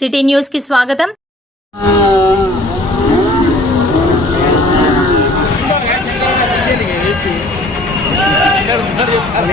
City న్యూస్కి స్వాగతం అన్న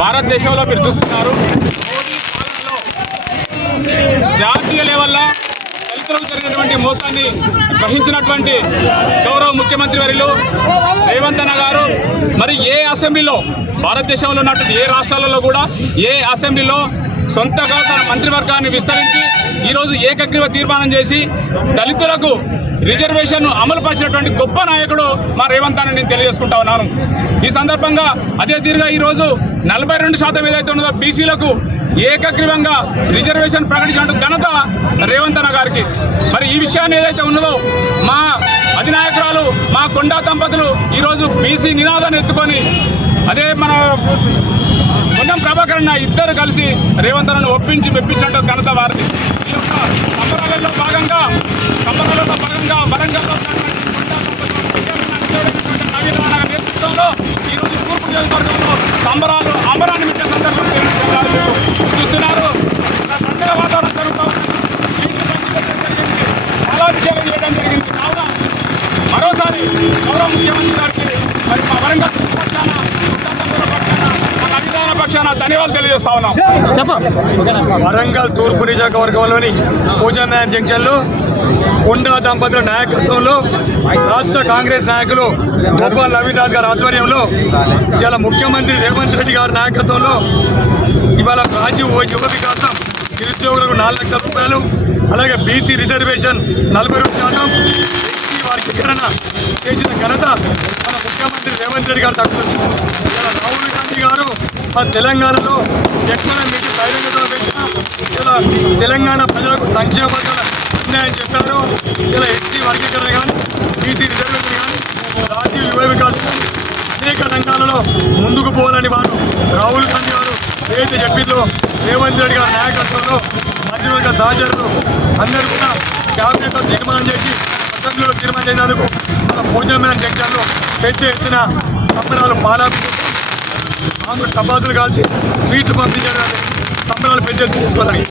భారతదేశంలో మీరు చూస్తున్నారు. జాతీయ లెవెల్లో దళితులకు జరిగినటువంటి మోసాన్ని గ్రహించినటువంటి గౌరవ ముఖ్యమంత్రి వర్యులు రేవంత్ అన్న గారు మరి ఏ అసెంబ్లీలో భారతదేశంలో ఉన్నటువంటి ఏ రాష్ట్రాలలో కూడా ఏ అసెంబ్లీలో సొంతగా తన మంత్రివర్గాన్ని విస్తరించి ఈరోజు ఏకగ్రీవ తీర్మానం చేసి దళితులకు రిజర్వేషన్ అమలు పరిచినటువంటి గొప్ప నాయకుడు మా రేవంత్ అని నేను తెలియజేసుకుంటా ఉన్నాను. ఈ సందర్భంగా అదే తీరుగా ఈరోజు నలభై రెండు శాతం ఏదైతే ఉన్నదో బీసీలకు ఏకగ్రీవంగా రిజర్వేషన్ ప్రకటించినట్టు ఘనత రేవంత్ అన్న గారికి. మరి ఈ విషయాన్ని ఏదైతే ఉన్నదో మా అధినాయకురాలు మా కొండా దంపతులు ఈరోజు బీసీ నినాదాన్ని ఎత్తుకొని అదే మన పొన్నం ప్రభాకర్ అన్న ఇద్దరు కలిసి రేవంత్ అన్నను ఒప్పించి మెప్పించినట్టు ఘనత వారిది. ఈ యొక్క సంబరాలలో భాగంగా సంబరాలలో భాగంగా వరంగల్లో నేతృత్వంలో ఈరోజు తూర్పు నియోజకవర్గంలో సంబరాలు అంబరాన్ని మిట్టే సందర్భంగా చూస్తున్నారు. ఇక్కడ పండుగ వాతావరణం జరుగుతూ చేయడం జరిగింది. కావున మరోసారి గౌరవ ముఖ్యమంత్రి గారికి మరి మా వరంగల్ పక్షాన ఉత్తరాంధ్ర పక్షాన మన అధికార పక్షాన ధన్యవాదాలు తెలియజేస్తా ఉన్నాం. వరంగల్ తూర్పు నియోజకవర్గంలోని పూజానాయన్ జంక్షన్లో కొండా దంపతుల నాయకత్వంలో రాష్ట్ర కాంగ్రెస్ నాయకులు గోపాల్ నవీన్ రాజ్ గారి ఆధ్వర్యంలో ఇవాళ ముఖ్యమంత్రి రేవంత్ రెడ్డి గారి నాయకత్వంలో ఇవాళ రాజీవ్ యువ వికాసం నిరుద్యోగులకు నాలుగు లక్షల రూపాయలు అలాగే బీసీ రిజర్వేషన్ నలభై రెండు శాతం వారికి వివరణ చేసిన ఘనత మన ముఖ్యమంత్రి రేవంత్ రెడ్డి గారు తక్కువ రాహుల్ గాంధీ తెలంగాణలో ఎక్కడ మీకు బహిరంగత పెట్టినా ఇలా తెలంగాణ ప్రజలకు సంక్షేమ పథకాలు అన్యాయం చెప్పారు ఇలా ఎస్సీ వర్గీకరణ కానీ బీసీ రిజర్వేషన్ కానీ రాజీవ్ యువ వికాస్ అనేక రంగాలలో ముందుకు పోవాలని వారు రాహుల్ గాంధీ గారు ఏదైతే చెప్పిందో రేవంత్ రెడ్డి గారి నాయకత్వంలో మంత్రివర్గ సహచరులు అందరూ కూడా క్యాబినెట్లో తీర్మానం చేసి అసెంబ్లీలో తీర్మానం చేసినందుకు మన భోజనమైన జంక్షన్లో పెద్ద ఎత్తున సంబరాలు పాలాభిషేకం ఆమె టపాసులు కాల్చి స్వీట్లు పంపించడానికి సంబరాలు పెంచేసి ఎత్తున